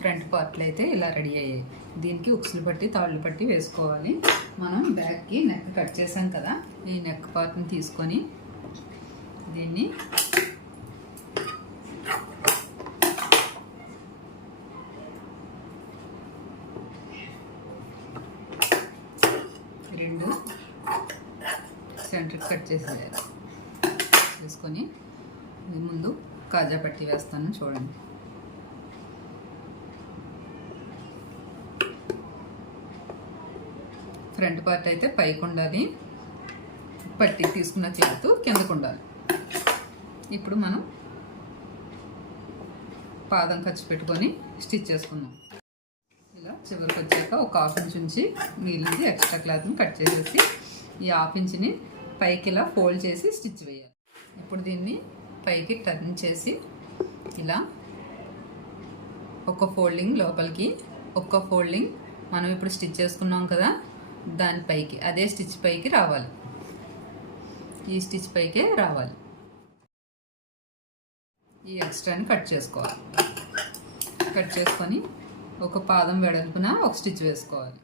Front పార్ట్లు అయితే ఇలా ready అయ్యాయి. దీనికి ఉక్సులు పట్టి తాళ్ళు పట్టి వేసుకోవాలి. మనం బ్యాక్కి నెక్ కట్ చేసాం కదా, ఈ నెక్ పార్ట్ని తీసుకొని దీన్ని రెండు సెంటర్కి కట్ చేసేయాలి. చేసుకొని ముందు కాజా పట్టి వేస్తాను చూడండి. ఫ్రంట్ పార్ట్ అయితే పైకి ఉండాలి, పట్టి తీసుకున్న క్లాత్ కిందకు ఉండాలి. ఇప్పుడు మనం పాదం ఖర్చు పెట్టుకొని స్టిచ్ చేసుకుందాం. ఇలా చివరికి వచ్చాక ఒక హాఫ్ ఇంచ్ ఉంచి మిగిలింది ఎక్స్ట్రా క్లాత్ని కట్ చేసేసి ఈ హాఫ్ ఇంచ్ని పైకి ఇలా ఫోల్డ్ చేసి స్టిచ్ వేయాలి. ఇప్పుడు దీన్ని పైకి టర్న్ చేసి ఇలా ఒక ఫోల్డింగ్ లోపలికి, ఒక్క ఫోల్డింగ్ మనం ఇప్పుడు స్టిచ్ చేసుకున్నాం కదా దానిపైకి, అదే స్టిచ్ పైకి రావాలి, ఈ స్టిచ్ పైకే రావాలి. ఈ ఎక్స్ట్రాని కట్ చేసుకోవాలి. కట్ చేసుకొని ఒక పాదం వెడల్పున ఒక స్టిచ్ వేసుకోవాలి.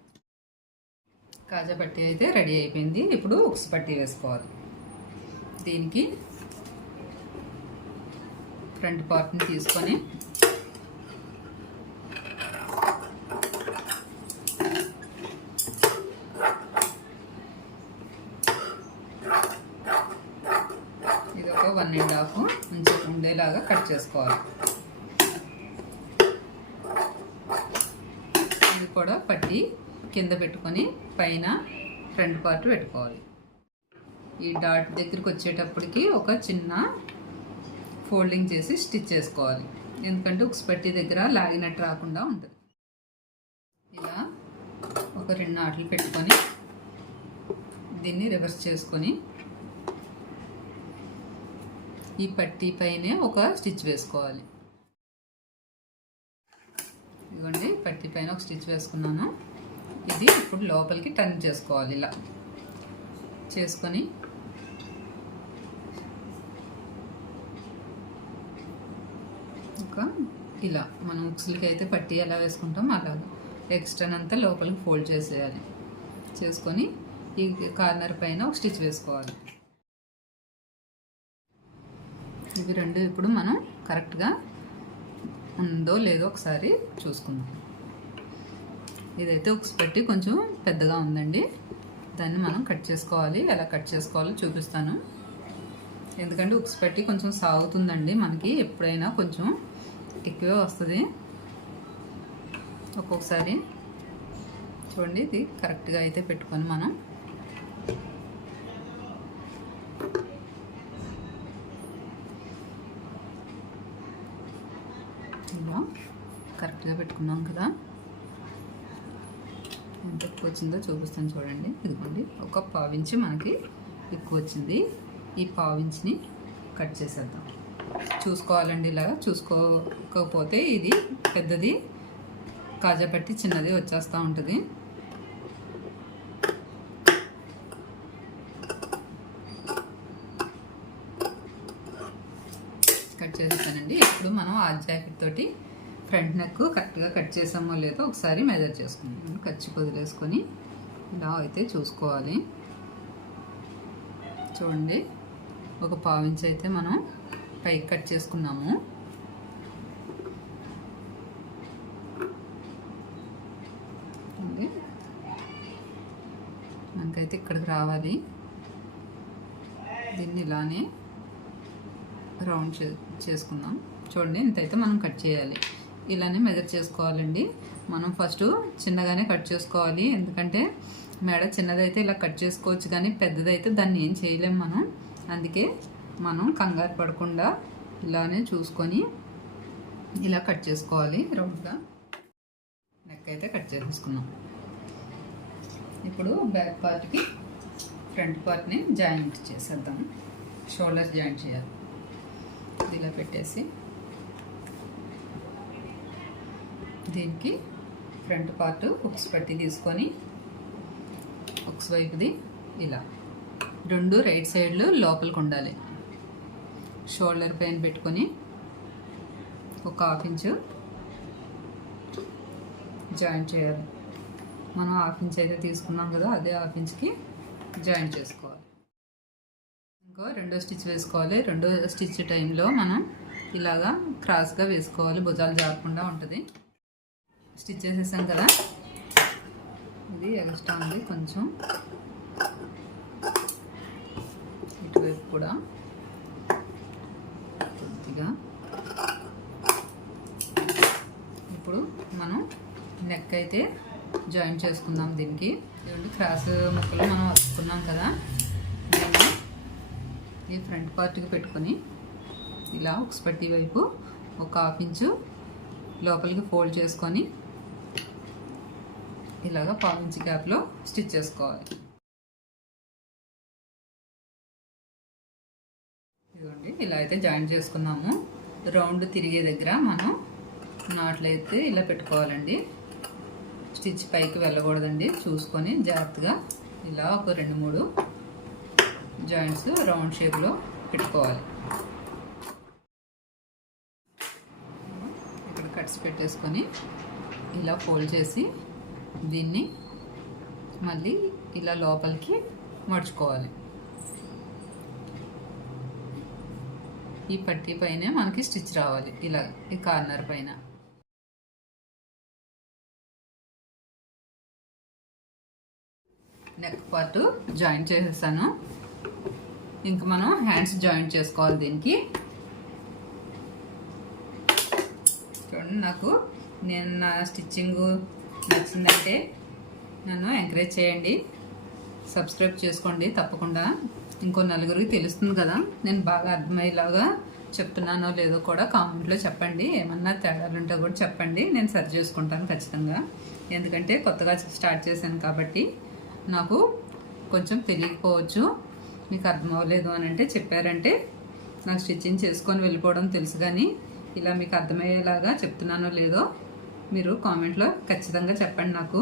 కాజా పట్టీ అయితే రెడీ అయిపోయింది. ఇప్పుడు ఉక్స్ పట్టీ వేసుకోవాలి. దీనికి ఫ్రంట్ పార్ట్ని తీసుకొని ఇది ఒక 1.5 ఇంచ్ ఉండేలాగా కట్ చేసుకోవాలి. ఇది కూడా పట్టి కింద పెట్టుకొని పైన ఫ్రంట్ పార్ట్ పెట్టుకోవాలి. ఈ డాట్ దగ్గరికి వచ్చేటప్పటికి ఒక చిన్న ఫోల్డింగ్ చేసి స్టిచ్ చేసుకోవాలి, ఎందుకంటే ఉక్స్ పట్టీ దగ్గర లాగినట్టు రాకుండా ఉంటుంది. ఇలా ఒక 2 నాట్లు పెట్టుకొని దీన్ని రివర్స్ చేసుకొని ఈ పట్టీ పైనే ఒక స్టిచ్ వేసుకోవాలి. ఇదిగోండి పట్టీ పైన ఒక స్టిచ్ వేసుకున్నాను. ఇది ఇప్పుడు లోపలికి టర్న్ చేసుకోవాలి. ఇలా చేసుకొని ఇలా మనం ఉక్సులకి అయితే పట్టీ ఎలా వేసుకుంటాం అలాగా ఎక్స్ట్రానంతా లోపలికి ఫోల్డ్ చేసేయాలి. చేసుకొని ఈ కార్నర్ పైన ఒక స్టిచ్ వేసుకోవాలి. ఇవి రెండు ఇప్పుడు మనం కరెక్ట్గా ఉందో లేదో ఒకసారి చూసుకుందాం. ఇదైతే ఉక్స్ పట్టి కొంచెం పెద్దగా ఉందండి, దాన్ని మనం కట్ చేసుకోవాలి. ఎలా కట్ చేసుకోవాలో చూపిస్తాను. ఎందుకంటే ఉక్స్ పట్టి కొంచెం సాగుతుందండి, మనకి ఎప్పుడైనా కొంచెం ఎక్కువే వస్తుంది ఒక్కొక్కసారి. చూడండి ఇది కరెక్ట్గా అయితే పెట్టుకొని మనం ఇలా కరెక్ట్గా పెట్టుకున్నాం కదా. ఎంత ఎక్కువ వచ్చిందో చూపిస్తాను చూడండి. ఇదిగోండి ఒక 1/4 ఇంచ్ మనకి ఎక్కువ వచ్చింది. ఈ 1/4 ఇంచ్ని కట్ చేసేద్దాం. చూసుకోవాలండి, ఇలాగా చూసుకోకపోతే ఇది పెద్దది కాజా పట్టి చిన్నది వచ్చేస్తూ ఉంటుంది. కట్ చేసేసానండి. ఇప్పుడు మనం ఆ జాకెట్ తోటి ఫ్రంట్ నెక్ కరెక్ట్గా కట్ చేసామో లేదో ఒకసారి మెజర్ చేసుకుందాం. ఖర్చు వదిలేసుకొని ఇలా అయితే చూసుకోవాలి. చూడండి ఒక 1/4 ఇంచ్ అయితే మనం పైకి కట్ చేసుకున్నాము. మనకైతే ఇక్కడికి రావాలి. దీన్ని ఇలానే రౌండ్ చేసుకుందాం. చూడండి ఇంతైతే మనం కట్ చేయాలి. ఇలానే మెజర్ చేసుకోవాలండి. మనం ఫస్ట్ చిన్నగానే కట్ చేసుకోవాలి, ఎందుకంటే మెడ చిన్నదైతే ఇలా కట్ చేసుకోవచ్చు, కానీ పెద్దదైతే దాన్ని ఏం చేయలేము మనం. అందుకే మనం కంగారు పడకుండా ఇలానే చూసుకొని ఇలా కట్ చేసుకోవాలి రౌండ్గా. నెక్ అయితే కట్ చేసేసుకున్నాం. ఇప్పుడు బ్యాక్ పార్ట్కి ఫ్రంట్ పార్ట్ని జాయింట్ చేసేద్దాం. షోల్డర్స్ జాయింట్ చేయాలి. ఇలా పెట్టేసి దీనికి ఫ్రంట్ పార్ట్ హుక్స్ పట్టి తీసుకొని హుక్స్ వైపుది ఇలా రెండు రైట్ సైడ్లు లోపలికి ఉండాలి. షోల్డర్ పైన పెట్టుకొని ఒక 1/2 ఇంచు జాయింట్ చేయాలి. మనం 1/2 ఇంచ్ అయితే తీసుకున్నాం కదా, అదే 1/2 ఇంచ్కి జాయింట్ చేసుకోవాలి. ఇంకో రెండో స్టిచ్ వేసుకోవాలి. రెండో స్టిచ్ టైంలో మనం ఇలాగా క్రాస్గా వేసుకోవాలి, భుజాలు జారకుండా ఉంటుంది. స్టిచ్ చేసేసాం కదా, ఇది ఎక్స్ట్రా ఉంది కొంచెం, ఇటువైపు కూడా కొద్దిగా. ఇప్పుడు మనం నెక్ అయితే జాయింట్ చేసుకుందాం. దీనికి క్రాస్ ముక్కలు మనం వస్తుకున్నాం కదా, దీన్ని ఈ ఫ్రంట్ పార్ట్కి పెట్టుకొని ఇలా ఉక్స్పట్టి వైపు ఒక 1/2 ఇంచు లోపలికి ఫోల్డ్ చేసుకొని ఇలాగ 1/4 ఇంచ్ గ్యాప్లో స్టిచ్ చేసుకోవాలి. ఇదిగోండి, ఇలా అయితే జాయింట్ చేసుకున్నాము. రౌండ్ తిరిగే దగ్గర మనం నాట్లు అయితే ఇలా పెట్టుకోవాలండి. స్టిచ్ పైకి వెళ్ళకూడదండి, చూసుకొని జాగ్రత్తగా ఇలా ఒక 2-3 జాయింట్స్ రౌండ్ షేప్లో పెట్టుకోవాలి. ఇక్కడ కట్స్ పెట్టేసుకొని ఇలా ఫోల్డ్ చేసి దీన్ని మళ్ళీ ఇలా లోపలికి మడుచుకోవాలి. ఈ పట్టీ పైనే మనకి స్టిచ్ రావాలి, ఇలా ఈ కార్నర్ పైన. నెక్ పార్ట్ జాయింట్ చేసేసాను. ఇంక మనం హ్యాండ్స్ జాయింట్ చేసుకోవాలి. దీనికి చూడండి, నేను నా స్టిచ్చింగ్ నచ్చిందంటే నన్ను ఎంకరేజ్ చేయండి, సబ్స్క్రైబ్ చేసుకోండి తప్పకుండా. ఇంకో నలుగురికి తెలుస్తుంది కదా, నేను బాగా అర్థమయ్యేలాగా చెప్తున్నానో లేదో కూడా కామెంట్లో చెప్పండి. ఏమన్నా తేడాలు ఉంటే కూడా చెప్పండి, నేను సరి చేసుకుంటాను ఖచ్చితంగా. ఎందుకంటే కొత్తగా స్టార్ట్ చేశాను కాబట్టి నాకు కొంచెం తెలియకపోవచ్చు. మీకు అర్థం అవ్వలేదు అని అంటే చెప్పారంటే నాకు స్టిచ్చింగ్ చేసుకొని వెళ్ళిపోవడం తెలుసు, కానీ ఇలా మీకు అర్థమయ్యేలాగా చెప్తున్నానో లేదో మీరు కామెంట్లో ఖచ్చితంగా చెప్పండి నాకు.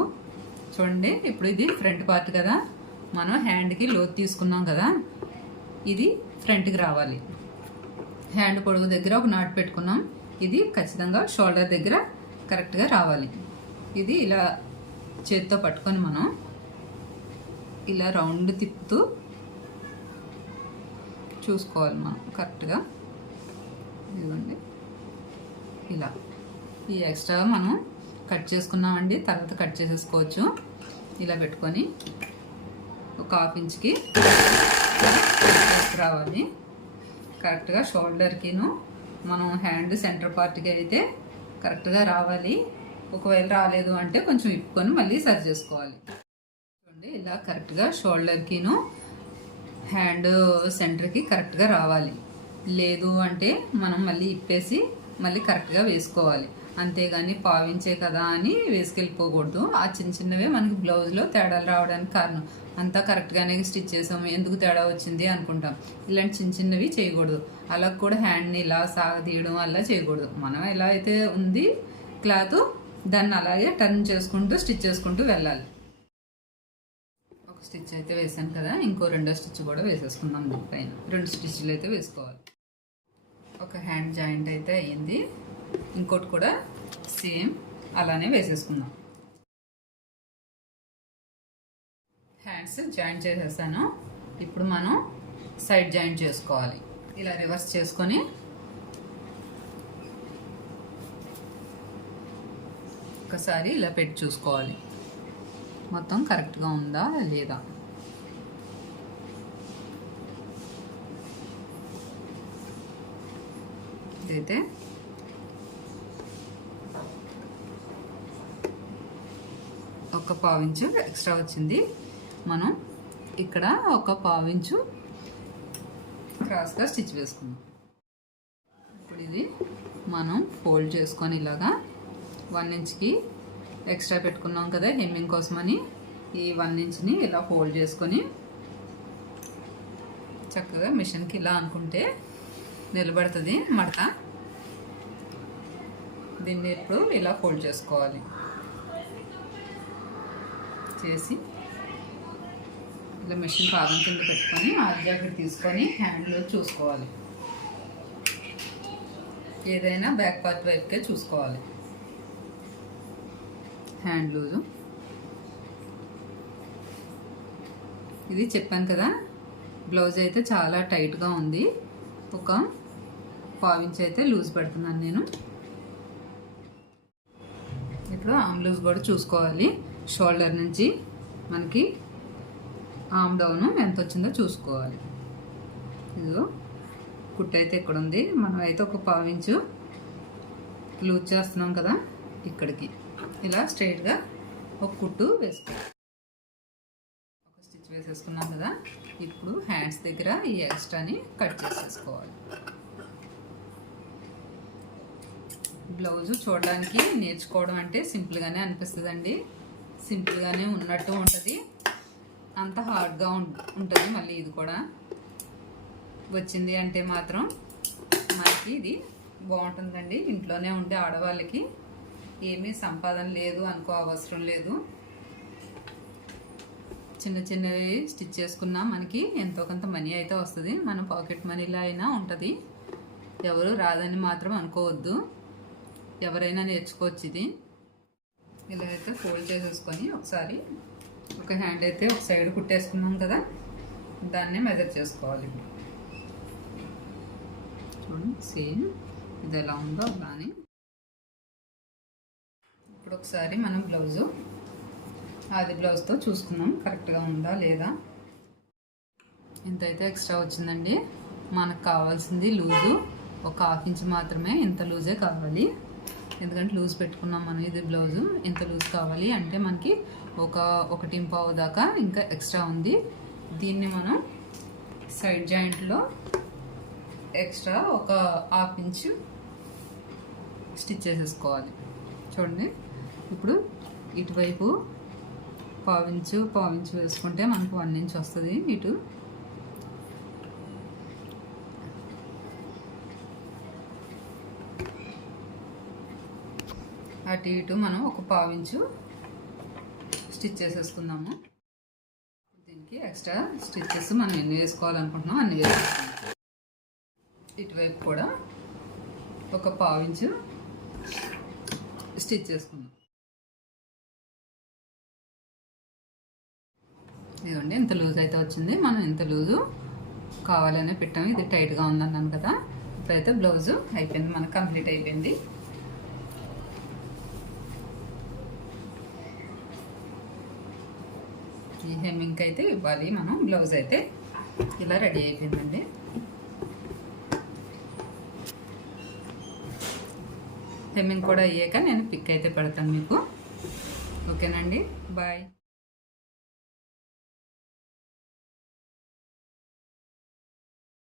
చూడండి, ఇప్పుడు ఇది ఫ్రంట్ పార్ట్ కదా, మనం హ్యాండ్కి లోతు తీసుకున్నాం కదా, ఇది ఫ్రంట్కి రావాలి. హ్యాండ్ పొడుగు దగ్గర ఒక నాట్ పెట్టుకున్నాం, ఇది ఖచ్చితంగా షోల్డర్ దగ్గర కరెక్ట్గా రావాలి. ఇది ఇలా చేతితో పట్టుకొని మనం ఇలా రౌండ్ తిప్పుతూ చూసుకోవాలి మనం కరెక్ట్గా. ఇదిగోండి, ఇలా ఈ ఎక్స్ట్రా మనం కట్ చేసుకున్నామండి, తర్వాత కట్ చేసేసుకోవచ్చు. ఇలా పెట్టుకొని ఒక 1/2 ఇంచ్కి రావాలి కరెక్ట్గా. షోల్డర్కిను మనం హ్యాండ్ సెంటర్ పార్ట్కి అయితే కరెక్ట్గా రావాలి. ఒకవేళ రాలేదు అంటే కొంచెం ఇప్పుకొని మళ్ళీ సరి చేసుకోవాలి. చూడండి, ఇలా కరెక్ట్గా షోల్డర్కిను హ్యాండ్ సెంటర్కి కరెక్ట్గా రావాలి. లేదు అంటే మనం మళ్ళీ ఇప్పేసి మళ్ళీ కరెక్ట్గా వేసుకోవాలి. అంతేగాని పావించే కదా అని వేసుకెళ్ళిపోకూడదు. ఆ చిన్న చిన్నవే మనకి బ్లౌజ్లో తేడాలు రావడానికి కారణం. అంతా కరెక్ట్గానే స్టిచ్ చేసాము, ఎందుకు తేడా వచ్చింది అనుకుంటాం. ఇలాంటి చిన్న చిన్నవి చేయకూడదు. అలా కూడా హ్యాండ్ని ఇలా సాగదీయడం అలా చేయకూడదు. మనం ఎలా అయితే ఉంది క్లాత్, దాన్ని అలాగే టర్న్ చేసుకుంటూ స్టిచ్ చేసుకుంటూ వెళ్ళాలి. ఒక స్టిచ్ అయితే వేసాను కదా, ఇంకో రెండో స్టిచ్ కూడా వేసేసుకుందాం. దీనిపైన 2 స్టిచ్లు అయితే వేసుకోవాలి. ఒక హ్యాండ్ జాయింట్ అయితే అయ్యింది, ఇంకోటి కూడా సేమ్ అలానే వేసేసుకుందాం. హ్యాండ్స్ జాయింట్ చేసేసాను. ఇప్పుడు మనం సైడ్ జాయింట్ చేసుకోవాలి. ఇలా రివర్స్ చేసుకొని ఒకసారి ఇలా పెట్టి చూసుకోవాలి మొత్తం కరెక్ట్గా ఉందా లేదా. ఇదైతే ఒక 1/2 ఇంచు ఎక్స్ట్రా వచ్చింది. మనం ఇక్కడ ఒక 1/2 ఇంచు క్రాస్గా స్టిచ్ వేసుకుందాం. ఇప్పుడు ఇది మనం ఫోల్డ్ చేసుకొని ఇలాగా 1 ఇంచ్కి ఎక్స్ట్రా పెట్టుకున్నాం కదా హెమ్మింగ్ కోసమని, ఈ 1 ఇంచ్ని ఇలా ఫోల్డ్ చేసుకొని చక్కగా మిషన్కి ఇలా అనుకుంటే నిలబడుతుంది మడత. దీన్ని ఇప్పుడు ఇలా ఫోల్డ్ చేసుకోవాలి. చేసి ఇలా మిషన్ పాదం కింద పెట్టుకొని ఆర్మ్ జాకెట్ తీసుకొని హ్యాండ్లో చూసుకోవాలి. ఏదైనా బ్యాక్ పార్ట్ వైపుకే చూసుకోవాలి. Hand loose. ఇది చెప్పాను కదా, బ్లౌజ్ అయితే చాలా టైట్గా ఉంది. ఒక 1/4 ఇంచ్ అయితే లూజ్ పెడుతున్నాను నేను. ఇప్పుడు ఆమ్ లూజ్ కూడా చూసుకోవాలి. షోల్డర్ నుంచి మనకి ఆమ్ డౌన్ ఎంత వచ్చిందో చూసుకోవాలి. ఇదిగో కుట్టు అయితే ఇక్కడ ఉంది. మనం అయితే ఒక 1/4 ఇంచు లూజ్ చేస్తున్నాం కదా, ఇక్కడికి ఇలా స్ట్రైట్గా ఒక కుట్టు వేసుకోవాలి. ఒక స్టిచ్ వేసేసుకున్నాం కదా, ఇప్పుడు హ్యాండ్స్ దగ్గర ఈ ఎక్స్ట్రాని కట్ చేసేసుకోవాలి. బ్లౌజు చూడడానికి నేర్చుకోవడం అంటే సింపుల్గానే అనిపిస్తుందండి. సింపుల్గానే ఉన్నట్టు ఉంటుంది, అంత హార్డ్గా ఉంటుంది. మళ్ళీ ఇది కూడా వచ్చింది అంటే మాత్రం మనకి ఇది బాగుంటుందండి. ఇంట్లోనే ఉండే ఆడవాళ్ళకి ఏమీ సంపాదన లేదు అనుకో అవసరం లేదు. చిన్న చిన్నవి స్టిచ్ చేసుకున్నా మనకి ఎంతో కొంత మనీ అయితే వస్తుంది. మన పాకెట్ మనీలా అయినా ఉంటుంది. ఎవరు రాదని మాత్రం అనుకోవద్దు, ఎవరైనా నేర్చుకోవచ్చు. ఇది ఇలా అయితే ఫోల్డ్ చేసేసుకొని ఒకసారి ఒక హ్యాండ్ అయితే ఒక సైడ్ కుట్టేసుకున్నాం కదా, దాన్నే మెజర్ చేసుకోవాలి. చూడండి, సేమ్ ఇది ఎలా ఉందో అలానే. ఇప్పుడు ఒకసారి మనం బ్లౌజు ఆది బ్లౌజ్తో చూసుకుందాం కరెక్ట్గా ఉందా లేదా. ఇంతైతే ఎక్స్ట్రా వచ్చిందండి. మనకు కావాల్సింది లూజు ఒక 1/2 ఇంచ్ మాత్రమే. ఇంత లూజే కావాలి, ఎందుకంటే లూజ్ పెట్టుకున్నాం మనం. ఇది బ్లౌజు ఇంత లూజ్ కావాలి అంటే మనకి ఒక 1.25 దాకా ఇంకా ఎక్స్ట్రా ఉంది. దీన్ని మనం సైడ్ జాయింట్లో ఎక్స్ట్రా ఒక 1/2 ఇంచ్ స్టిచ్ చేసేసుకోవాలి. చూడండి, ఇప్పుడు ఇటువైపు 1/4 ఇంచ్ వేసుకుంటే మనకు 1 ఇంచ్ వస్తుంది. ఇటు అటు ఇటు మనం ఒక 1/4 ఇంచు స్టిచ్ చేసేసుకుందాము. దీనికి ఎక్స్ట్రా స్టిచ్చెస్ మనం ఎన్ని వేసుకోవాలనుకుంటున్నాం అన్ని వేసుకుంటాం. ఇటువైపు కూడా ఒక 1/4 ఇంచు స్టిచ్ చేసుకుందాం. ఇదిగోండి, ఇంత లూజ్ అయితే వచ్చింది. మనం ఇంత లూజు కావాలనే పెట్టాము. ఇది టైట్గా ఉందన్నాను కదా. ఇప్పుడైతే బ్లౌజు అయిపోయింది, మనకు కంప్లీట్ అయిపోయింది. ఈ హెమ్మింగ్ అయితే ఇవ్వాలి మనం. బ్లౌజ్ అయితే ఇలా రెడీ అయిపోయిందండి. హెమ్మింగ్ కూడా అయ్యాక నేను పిక్ అయితే పెడతాను మీకు. ఓకేనండి, బాయ్.